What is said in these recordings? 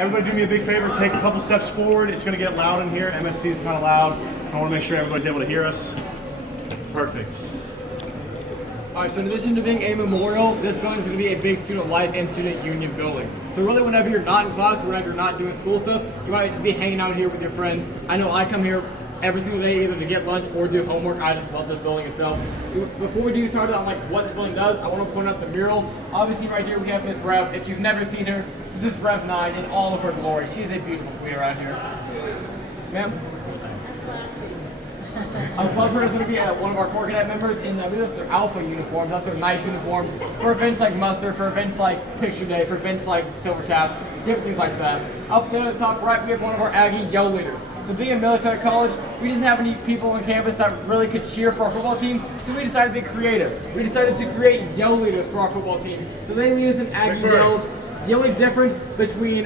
everybody do me a big favor, take a couple steps forward. It's going to get loud in here. MSC is kind of loud. I want to make sure everybody's able to hear us. Perfect. All right, so in addition to being a memorial, this building is going to be a big student life and student union building. So really, whenever you're not in class, whenever you're not doing school stuff, you might just be hanging out here with your friends. I know I come here every single day either to get lunch or do homework. I just love this building itself. Before we do start on like what this building does, I want to point out the mural. Obviously right here we have Miss Rev. If you've never seen her, this is Rev 9 in all of her glory. She's a beautiful queen around here. Ma'am? Plumper is going to be one of our core cadet members in their alpha uniforms. That's their nice uniforms for events like muster, for events like picture day, for events like silver caps, different things like that. Up there at the top right, we have one of our Aggie yell leaders. So being a military college, we didn't have any people on campus that really could cheer for our football team, so we decided to be creative. We decided to create yell leaders for our football team. So they lead us in Aggie yells. The only difference between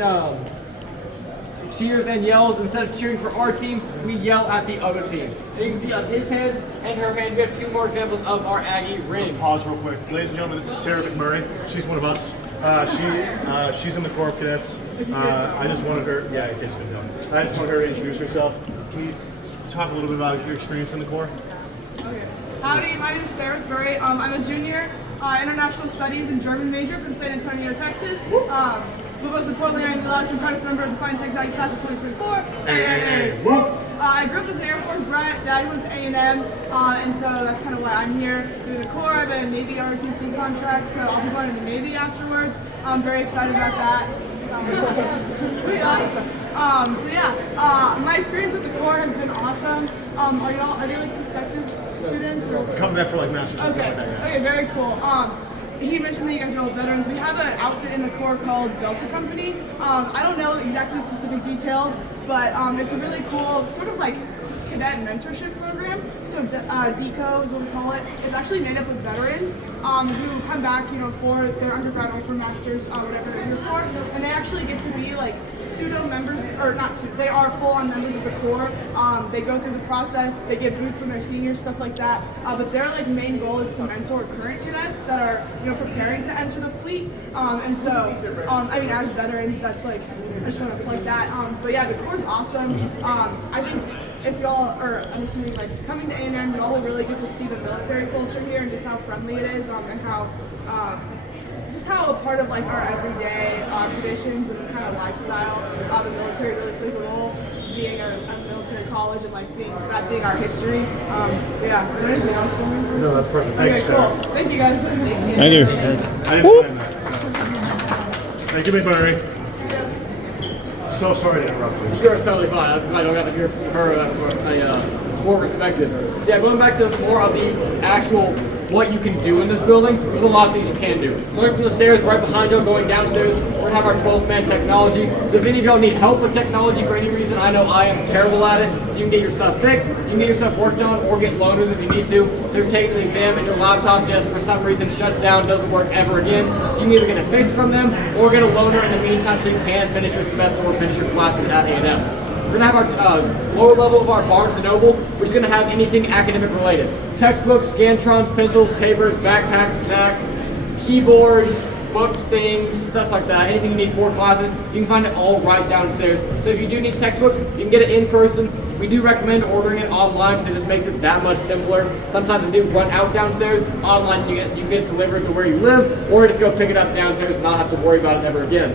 cheers and yells, instead of cheering for our team, we yell at the other team. And you can see on his hand and her hand, we have two more examples of our Aggie ring. Pause real quick. Ladies and gentlemen, this is Sarah McMurray. She's one of us. She's in the Corps of Cadets. I just wanted her, in case you didn't know. I just wanted her to introduce herself. Can you talk a little bit about your experience in the Corps? Okay. Howdy, my name is Sarah McMurray. I'm a junior, international studies and German major from San Antonio, Texas. But most importantly, I'm the last and proudest member of the Fine Tech class of 2024. I grew up as an Air Force brat. Dad went to A&M, and so that's kind of why I'm here doing the Corps. I have a Navy ROTC contract, so I'll be going to the Navy afterwards. I'm very excited about that. My experience with the Corps has been awesome. Are they like prospective students or coming back for like masters and stuff like that? Okay, very cool. He mentioned that you guys are all veterans. We have an outfit in the Corps called Delta Company. I don't know exactly the specific details, but it's a really cool sort of like cadet mentorship program. So DECO is what we call it. It's actually made up of veterans who come back, for their undergrad or for masters, whatever they're here for, and they actually get to be like pseudo members, or not pseudo, they are full-on members of the Corps. They go through the process, they get boots when they're seniors, stuff like that. But their like main goal is to mentor current cadets that are preparing to enter the fleet. And so, as veterans, that's like, I just want to plug that. But yeah, the Corps is awesome. I think if y'all are, I'm assuming like coming to A&M, y'all will really get to see the military culture here and just how friendly it is, and how just how a part of like our everyday traditions and kind of lifestyle, the military really plays a role. Being a military college and like being our history. Is there anything else you want to? No, that's perfect. Thank you, Sarah. Cool. Thank you guys. Thank you. I didn't plan that. So. Thank you, Big Barry. So sorry to interrupt you. You're totally fine. I don't have to hear from her. That's more respected. So yeah, going back to more of the actual what you can do in this building, there's a lot of things you can do. Starting from the stairs right behind you, going downstairs, we're going to have our 12-man technology. So if any of y'all need help with technology for any reason, I know I am terrible at it. You can get your stuff fixed, you can get your stuff worked on, or get loaners if you need to. So if you're taking the exam and your laptop just for some reason shuts down, doesn't work ever again, you can either get it fixed from them or get a loaner in the meantime so you can finish your semester or finish your classes at A&M. We're going to have our lower level of our Barnes & Noble, which is going to have anything academic related. Textbooks, Scantrons, pencils, papers, backpacks, snacks, keyboards, book things, stuff like that. Anything you need for classes, you can find it all right downstairs. So if you do need textbooks, you can get it in person. We do recommend ordering it online because it just makes it that much simpler. Sometimes they do run out downstairs. Online, you can get it delivered to where you live, or just go pick it up downstairs and not have to worry about it ever again.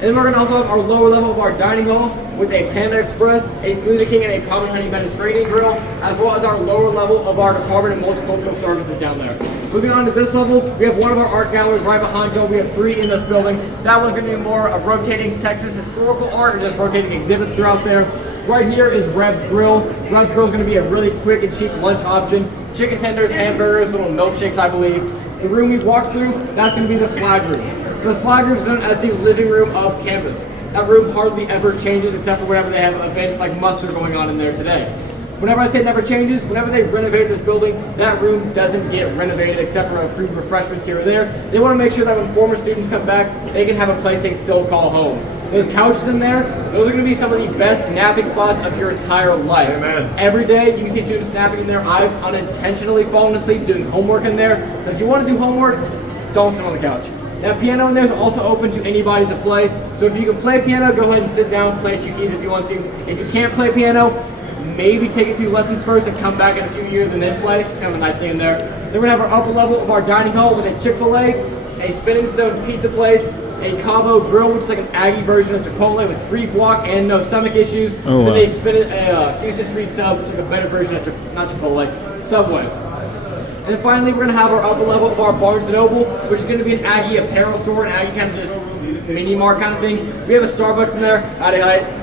And then we're going to also have our lower level of our dining hall with a Panda Express, a Smoothie King, and a Common Honey Mediterranean grill, as well as our lower level of our Department of Multicultural Services down there. Moving on to this level, we have one of our art galleries right behind you. We have 3 in this building. That one's going to be more of rotating Texas historical art, or just rotating exhibits throughout there. Right here is Rev's Grill. Rev's Grill is going to be a really quick and cheap lunch option. Chicken tenders, hamburgers, little milkshakes, I believe. The room we walked through, that's going to be the flag room. So the flag room is known as the living room of campus. That room hardly ever changes except for whenever they have events like muster going on in there today. Whenever I say never changes, whenever they renovate this building, that room doesn't get renovated except for free refreshments here or there. They want to make sure that when former students come back, they can have a place they can still call home. Those couches in there, those are going to be some of the best napping spots of your entire life. Amen. Every day you can see students napping in there. I've unintentionally fallen asleep doing homework in there. So if you want to do homework, don't sit on the couch. That piano in there is also open to anybody to play. So if you can play piano, go ahead and sit down, play a few keys if you want to. If you can't play piano, maybe take a few lessons first and come back in a few years and then play. It's kind of a nice thing in there. Then we're gonna have our upper level of our dining hall with a Chick-fil-A, a Spinning Stone pizza place, a Cabo grill, which is like an Aggie version of Chipotle with free guac and no stomach issues. Oh, then wow. a Houston Street Sub, which is like a better version of not Chipotle, Subway. And then finally, we're gonna have our upper level of our Barnes & Noble, which is gonna be an Aggie apparel store, an Aggie kind of just mini mart kind of thing. We have a Starbucks in there, howdy hi.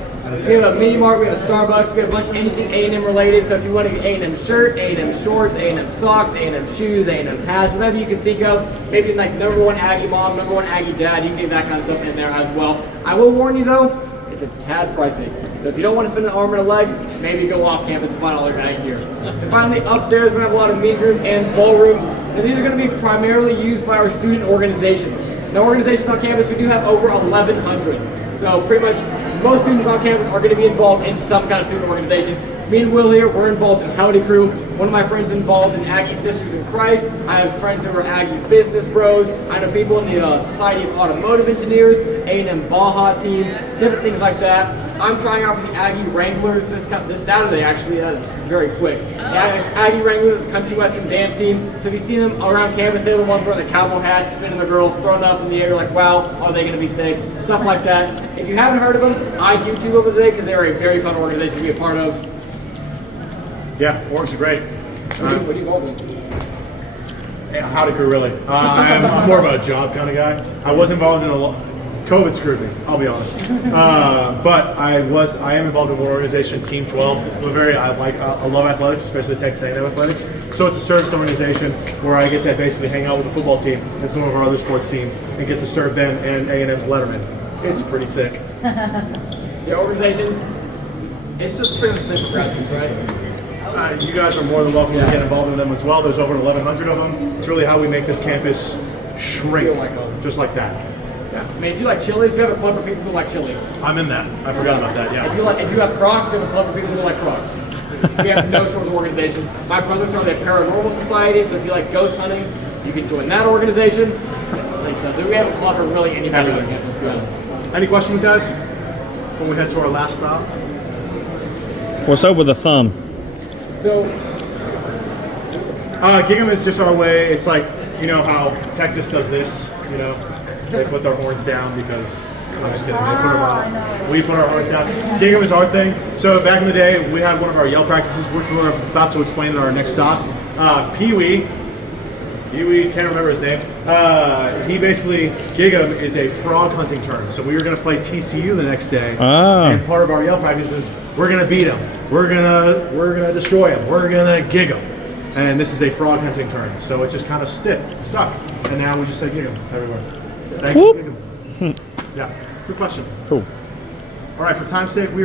We have a mini mart, we have a Starbucks, we have a bunch of anything A&M related. So if you want to get A&M shirt, A&M shorts, A&M socks, A&M shoes, A&M hats, whatever you can think of, maybe like #1 Aggie mom, #1 Aggie dad, you can get that kind of stuff in there as well. I will warn you though, it's a tad pricey. So if you don't want to spend an arm and a leg, maybe go off campus and find all your Aggie gear. And finally, upstairs, we're gonna have a lot of meeting rooms and ballrooms. And these are gonna be primarily used by our student organizations. Now, organizations on campus, we do have over 1,100. So pretty much most students on campus are going to be involved in some kind of student organization. Me and Will here, we're involved in Howdy Crew. One of my friends is involved in Aggie Sisters in Christ. I have friends who are Aggie Business Bros. I know people in the Society of Automotive Engineers, A&M Baja team, different things like that. I'm trying out for the Aggie Wranglers this Saturday, actually. That is very quick. Aggie Wranglers is a country western dance team. So if you see them around campus, they're the ones wearing the cowboy hats, spinning the girls, throwing up in the air, like, wow, are they going to be safe? Stuff like that. If you haven't heard of them, I YouTube them today because they're a very fun organization to be a part of. Yeah, orgs are great. What do you involved in? Yeah, howdy crew, really. I'm more of a job kind of guy. I was involved in a lot. COVID screwed me, I'll be honest. But I am involved in one organization, Team 12. I love athletics, especially Texas A&M athletics. So it's a service organization where I get to basically hang out with the football team and some of our other sports team and get to serve them and A&M's Letterman. It's pretty sick. The organizations, it's just pretty much the same for grassroots, right? You guys are more than welcome to get involved in them as well. There's over 1,100 of them. It's really how we make this campus shrink, Feel like home. just like that. Yeah, I mean, if you like chilies, we have a club for people who like chilies. I'm in that. I forgot about that. Yeah. If you have Crocs, we have a club for people who like Crocs. We have no sort of organizations. My brother started a paranormal society, so if you like ghost hunting, you can join that organization. So we have a club for really anybody on campus. So. Any questions, guys? Before we head to our last stop. What's up with the thumb? So, Gig'em is just our way. It's like, you know how Texas does this, you know? They put their horns down because, I'm just kidding, we put our horns down. Gig'em is our thing. So back in the day, we had one of our yell practices, which we're about to explain in our next stop. Pee-wee, can't remember his name. He basically, Gig'em is a frog hunting term. So we were gonna play TCU the next day. And part of our yell practice is, we're gonna beat him. We're gonna destroy him. We're gonna gig him. And this is a frog hunting term. So it just kind of stuck. And now we just say gig him everywhere. Thanks, gig him. Yeah, good question. Cool. All right, for time's sake, we are